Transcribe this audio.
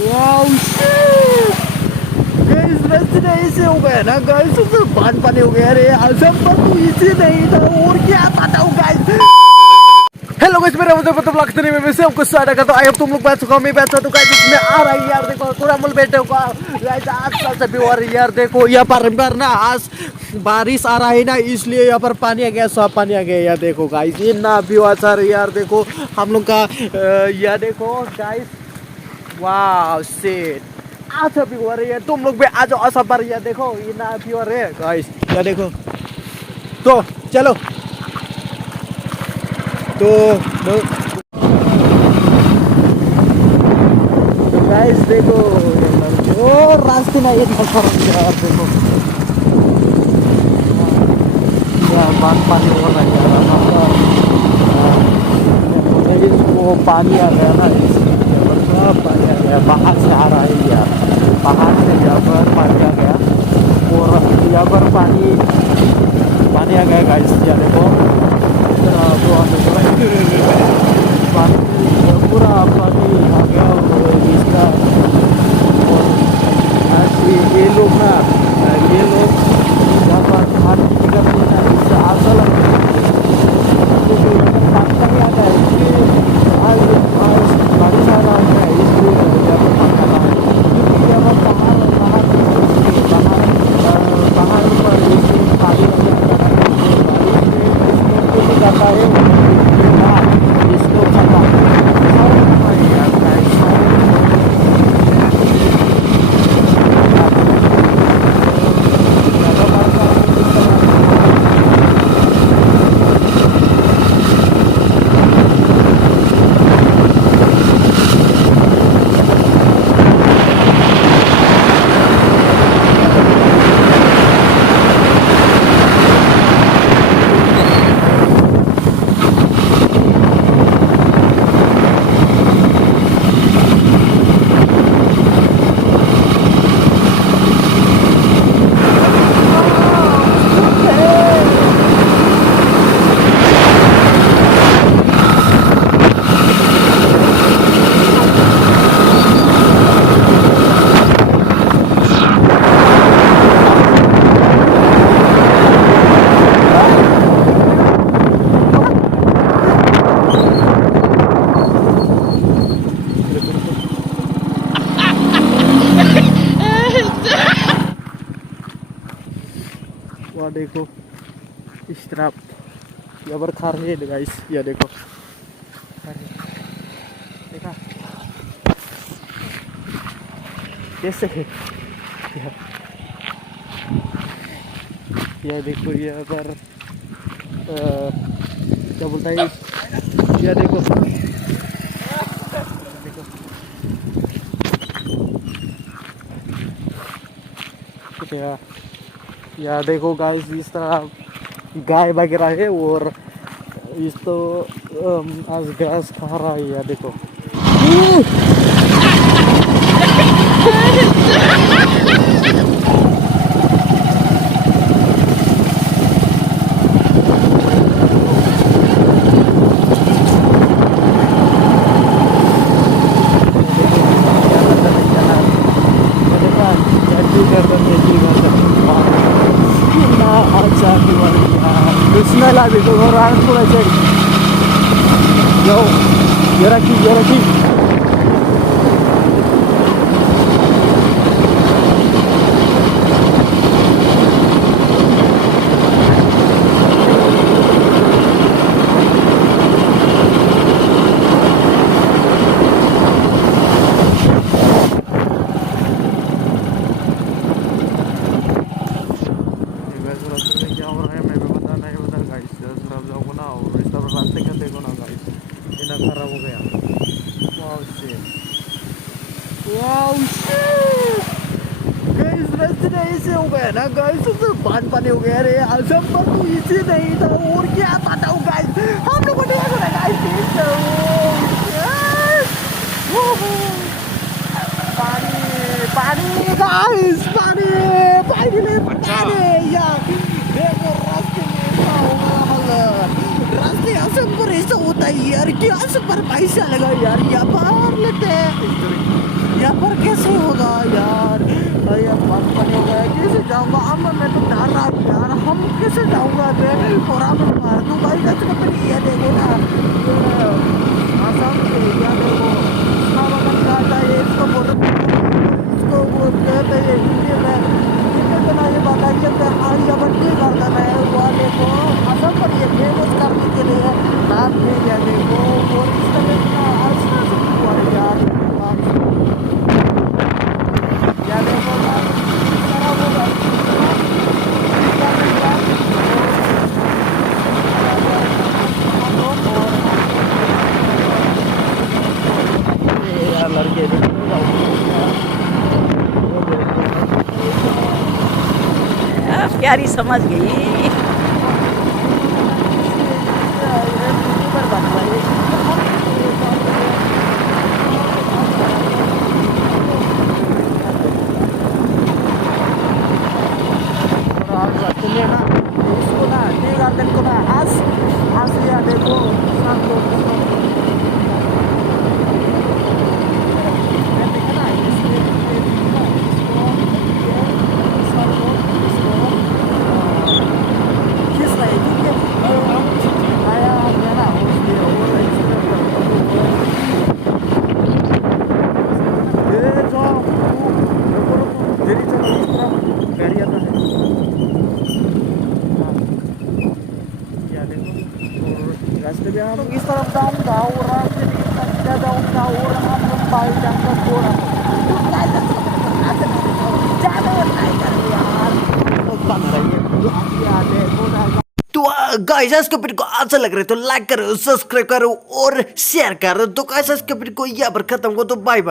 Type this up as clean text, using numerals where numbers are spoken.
Wow shit guys, रास्ते में ऐसे हो गया ना गाइस, तो बांध पानी हो गया। अरे आजम पर तो इसी नहीं था और क्या बताऊं गाइस। हेलो गाइस, मेरा मतलब लगता नहीं, मैं वैसे आपको स्टार्ट करता हूं। आई होप तुम लोग बैठ चुका, मैं बैठ चुका। तो गाइस इसमें आ रहा है यार, देखो पूरा मुल बैठे होगा गाइस। आज साल से भी और यार देखो यहाँ पर ना आज बारिश आ रहा है ना, इसलिए यहाँ पर पानी आ गया, सब पानी आ गया। यार देखो गाइस, ये ना व्यू अच्छा रहा यार। देखो हम लोग का यार देखो गाइस, वाह शिट अच्छा भी हो रही है। तुम लोग भी आ जाओ ऐसा पर। यार देखो ये ना व्यू हो रहा है गाइस, यार देखो। तो चलो तो गाइस देखो ओ रास्ते में ये यार देखो यार बांध पानी हो रहा है यार। इसको पानी आ गया ना, इसलिए सब पानी आ गया, बाहर से आ रहा है यार, बाहर से यहाँ पर पानी आ गया। और यहाँ पर पानी आ गया गाइस, यार देखो पूरा पानी आ गया। और इसका ये लोग ना, ये लोग यहाँ पर हाथ करते हैं ना, इससे आशा लगता है पानी नहीं आता है। इसलिए आज बारिश आ रहा है, इसलिए यहाँ पर पानी आ रहा है। क्योंकि यहाँ पर पहाड़ पर इसलिए पानी जाता है। इसको वहाँ देखो इस तरफ यहाँ पर खा रहे हैं गाइस। ये देखो देखा कैसे है यह देखो यहाँ पर क्या बोलता है, यह देखो देखो या देखो गाइस, इस तरह गाय वगैरह है और इस तो आज घास खा रहा है। या देखो Bismillah itu orang pula jadi. Yo, Yoraki. खराब हो गया। वाओ शिट गाइस, रास्ते में ऐसे हो गया ना गाइस, तो बांध पानी हो गया। अरे आजम पर तो इसी नहीं था और क्या बताऊं गाइस। हम लोगों ने गाइस पानी गाइस, पानी में पटाने यार। देखो रास्ते में क्या होगा, रास्ते आसम पर ऐसा होता है यार कि आसम पर पैसा लगा यार। यहाँ पर लेते हैं, यहाँ पर कैसे होगा यार? यार बात पानी हो गया, कैसे जाऊंगा अब? मैं तो डर रहा हूँ यार, हम कैसे जाऊंगा मैं? और आप मार दूँ भाई, कैसे कंपनी ये देखो ना, ये आसाम के एरिया देखो, इसका मतलब क्या था ये, इसको बोलो, इसको वो कहते हैं हिंदी में तो ना, ये बताइए कि आर्यभट्ट करता है वाले को आसाम पर ये फेमस करने के लिए नाम भेजा देखो। और इसका लेना अच्छा से हुआ यार, या देखो ना, खराब होगा यार, लड़के प्यारी समझ गई। इसको ना देगा, देखो ना हंस हंस लिया देखो सब लोग देखा ना, किस रहे आया है ना उसके और देरी चलो इस तरफ गाड़ी आता है। या देखो, और रास्ते में हम इस तरफ जाऊंगा और रास्ते में इस तरफ क्या जाऊंगा और हम मुंबई जाऊंगा थोड़ा तो गाइस, आज के वीडियो को अच्छा लग रहा है तो लाइक करो, सब्सक्राइब करो और शेयर करो। तो गाइस, आज के वीडियो को यहाँ पर खत्म करो, तो बाय बाय।